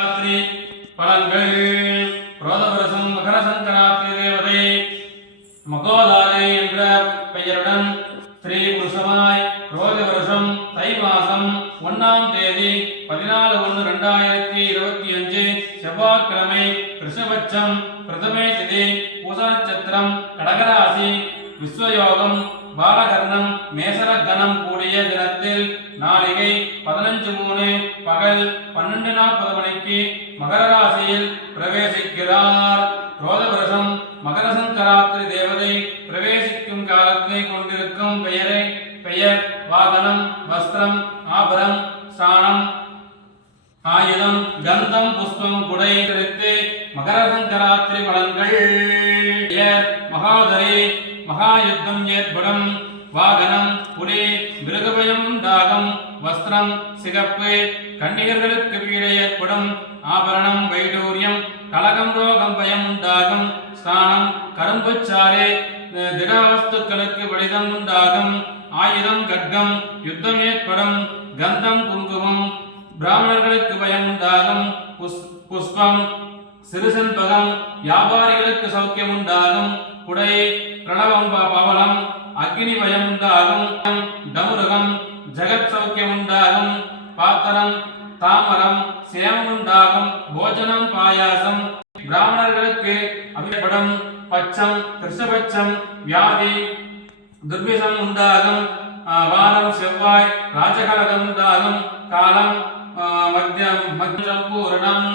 ராத்திரி பலன்கள். குரோதபரசம் மகர சங்கராத்திரி தேவதை மகோதாரை என்ற பெயருடன் ஸ்ரீ புருஷமாய் குரோத வருஷம் தை மாசம் ஒன்னாம் தேதி பதினாலு ஒன்று ரெண்டாயிரத்தி இருபத்தி அஞ்சு செவ்வாய்க்கிழமை கிருஷ்ணபட்சம் பிரதமே திதி பூச நட்சத்திரம் கடகராசி விஸ்வயோகம் பாலகர்ணம் மேசர கூடிய தினத்தில் நாளிகை பதினஞ்சு மூணு பகல் பன்னெண்டு நாற்பது மணிக்கு மகர ராசியில் பிரவேசிக்கிறார். ரோதவருஷம் மகர சங்கராத்திரி தேவதை பிரவேசிக்கும் காலத்தை கொண்டிருக்கும் பெயரை பெயர் வாகனம் வஸ்திரம் ஆபரம் சாணம் ஆயுதம் கந்தம் புஷ்பம் குடை எடுத்து மகர சங்கராத்திரி பலன்கள் மகாதரி மகாயுத்தம் ஏற்படும். வாகனம் புலி மிருகபயம் தாகம் வஸ்திரம் சிகப்பு கன்னிகர்களுக்கு வீடு ஏற்படும். ஆபரணம் வைடூரியம் கலகம் ரோகம் பயம் உண்டாகும். ஸ்நானம் கரும்புச்சாறு அஹ், திடவஸ்துக்களுக்கு வடிதம் உண்டாகும். ஆயுதம் கட்கம் யுத்தம் ஏற்படும். கந்தம் குங்குமம் பிராமணர்களுக்கு பயம் உண்டாகும். புஸ்- புஷ்பம் சிறுசென்பகம் வியாபாரிகளுக்கு சௌக்கியம் உண்டாகும் குடை பிரணவம் ப- பவளம் அக்னி பயம் உண்டாகும் டமுருகம் ஜெகத் சௌக்கியம் உண்டாகும் பாத்திரம் தாமரம் சேமம் உண்டாகும் போஜனம் பாயாசம். பிராமணர்களுக்கு அபிப்படம் பச்சம் கிருஷ்ணபட்சம் வியாதி துர்பிஷம் உண்டாகும். ஆ, வாரம் செவ்வாய் ராஜகலகம் உண்டாகும். காலம் மத்தியம் மத்தியம் பூரணம்